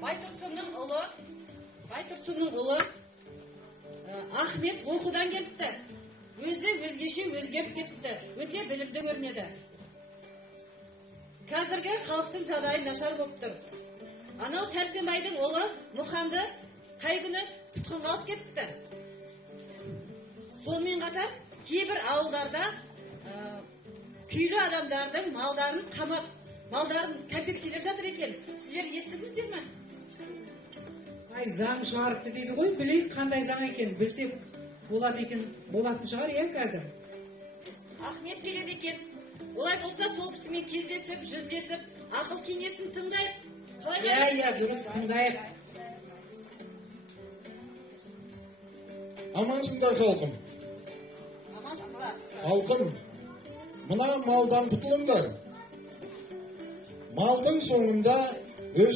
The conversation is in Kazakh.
Байтұрсынның ұлы Ахмет оқудан келіпті. Өзі өзгеше өзгеріп кетіпті. Өте білімді көрінеді. Қазіргі халықтың жағдайы нашар болып тұр. Анау Сәрсенбайдың ұлы Мұханды қай күні тұтқынға алып кетіпті. Сонымен қатар кейбір ауылдарда күйлі адамдардың малдарын қамап, малдарын кәмпескелеп жатыр екен. Сіздер естідіңіздер ме? Ай, заң шығарыпты дейді ғой, білейік қандай заң екен, білсек болады екен, болатын шығар, иә қазір. Ахмет келеді екен. Олай болса сол кісімен кездесіп, жүздесіп, ақыл кеңесін тыңдайық. Иә, дұрыс тыңдайық. Амансыңдар халқым. Амансыздар. Халқым, мына малдан құтылыңдар. Малдың соңында өз